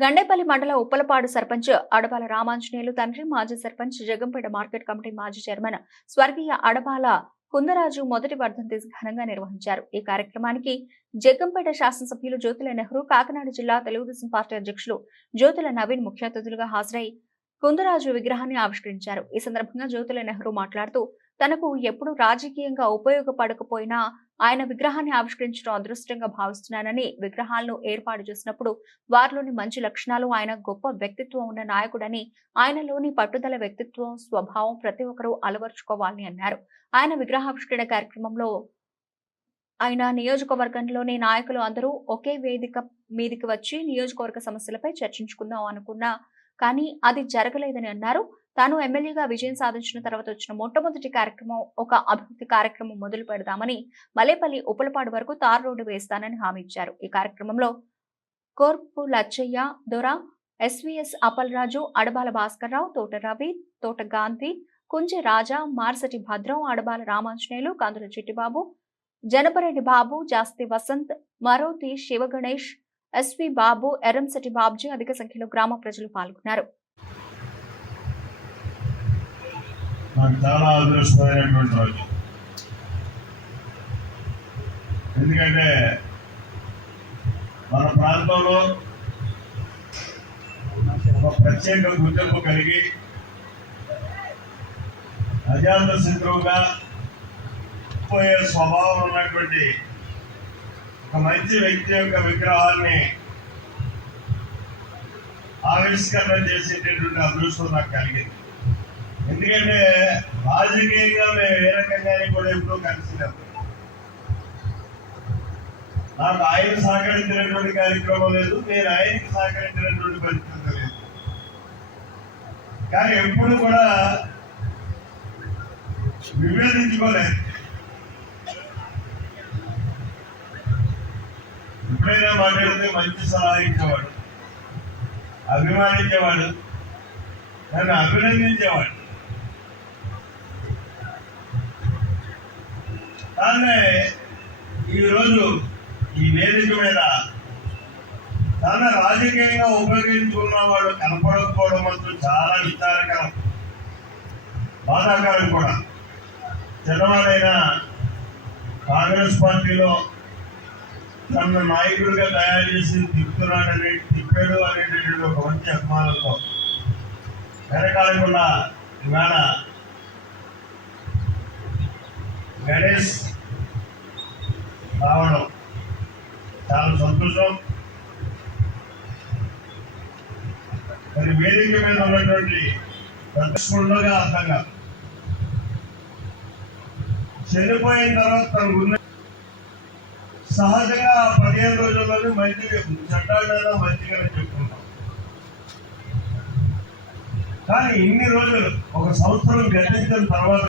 గండేపల్లి మండల ఉప్పలపాడు సర్పంచ్ అడబాల రామాంజనేయులు తండ్రి మాజీ సర్పంచ్ జగంపేట మార్కెట్ కమిటీ మాజీ చైర్మన్ స్వర్గీయ అడబాల కుందరాజు మొదటి వర్ధంతి ఘనంగా నిర్వహించారు. ఈ కార్యక్రమానికి జగ్గంపేట శాసనసభ్యులు జ్యోతుల నెహ్రూ కాకినాడ జిల్లా తెలుగుదేశం పార్టీ అధ్యక్షులు జ్యోతుల నవీన్ ముఖ్య అతిథులుగా హాజరై కుందరాజు విగ్రహాన్ని ఆవిష్కరించారు. ఈ సందర్భంగా జ్యోతుల నెహ్రూ మాట్లాడుతూ తనకు ఎప్పుడు రాజకీయంగా ఉపయోగపడకపోయినా ఆయన విగ్రహాన్ని ఆవిష్కరించడం అదృష్టంగా భావిస్తున్నానని విగ్రహాలను ఏర్పాటు చేసినప్పుడు వారిలోని మంచి లక్షణాలు ఆయన గొప్ప వ్యక్తిత్వం ఉన్న నాయకుడని ఆయనలోని పట్టుదల వ్యక్తిత్వం స్వభావం ప్రతి ఒక్కరూ అలవర్చుకోవాలని అన్నారు. ఆయన విగ్రహావిష్కరణ కార్యక్రమంలో ఆయన నియోజకవర్గంలోని నాయకులు అందరూ ఒకే వేదిక మీదికి వచ్చి నియోజకవర్గ సమస్యలపై చర్చించుకుందాం అనుకున్నా కానీ అది జరగలేదని అన్నారు. తాను ఎమ్మెల్యేగా విజయం సాధించిన తర్వాత వచ్చిన మొట్టమొదటి కార్యక్రమం ఒక అభివృద్ధి కార్యక్రమం మొదలు పెడదామని మలేపల్లి ఉపలపాడు వరకు తార్ రోడ్డు వేస్తానని హామీ ఇచ్చారు. ఈ కార్యక్రమంలో కోర్పు లచ్చయ్య దొర ఎస్వీఎస్ అపల్రాజు అడబాల భాస్కర్రావు తోట రవి తోట గాంధీ కుంజె రాజా మార్సటి భద్రం అడబాల రామాంజనేయులు కందుల చిట్టిబాబు జనపరెడ్డి బాబు జాస్తి వసంత్ మరోతి శివగణేష్ ఎస్వి బాబు ఎర్రంశెట్టి బాబ్జీ అధిక సంఖ్యలో గ్రామ ప్రజలు పాల్గొన్నారు. నాకు చాలా అదృష్టమైనటువంటి రోజు. ఎందుకంటే మన ప్రాంతంలో ఒక ప్రత్యేక గుర్తింపు కలిగి అజాత శత్రువుగా పోయే స్వభావం ఉన్నటువంటి ఒక మంచి వ్యక్తి యొక్క విగ్రహాన్ని ఆవిష్కరణ చేసేటటువంటి అదృష్టం నాకు కలిగింది. ఎందుకంటే రాజకీయంగా మేము ఏ రకంగా కూడా ఎప్పుడూ కలిసినాం. నాకు ఆయన సహకరించినటువంటి కార్యక్రమం లేదు నేను ఆయనకి సహకరించినటువంటి పరిస్థితి లేదు. కానీ ఎప్పుడు కూడా విభేదించుకోలేదు. ఎప్పుడైనా మాట్లాడితే మంచి సలహా ఇచ్చేవాడు అభిమానించేవాడు నన్ను అభినందించేవాడు. కానీ ఈరోజు ఈ వేదిక మీద తన రాజకీయంగా ఉపయోగించుకున్న వాళ్ళు కనపడకపోవడం అంటూ చాలా విచారకరం. బాధాకరం కూడా. చిన్నవాడైనా కాంగ్రెస్ పార్టీలో తన నాయకుడిగా తయారు చేసి తిప్పుతున్నాడని తిప్పాడు అనేటటువంటి ఒక మంచి అభిమానంతో. వెనకాలకుండా ఇవాళ గణేష్ రావడం చాలా సంతోషం. మరి వేదిక మీద ఉన్నటువంటి ప్రదర్శనలుగా అర్థం కాదు చనిపోయిన తర్వాత తన గురి సహజంగా పదిహేను రోజుల్లోనే మంచి చట్టాలైనా మంచిగా చెప్పుకుంటాం. కానీ ఇన్ని రోజులు ఒక సంవత్సరం గతించిన తర్వాత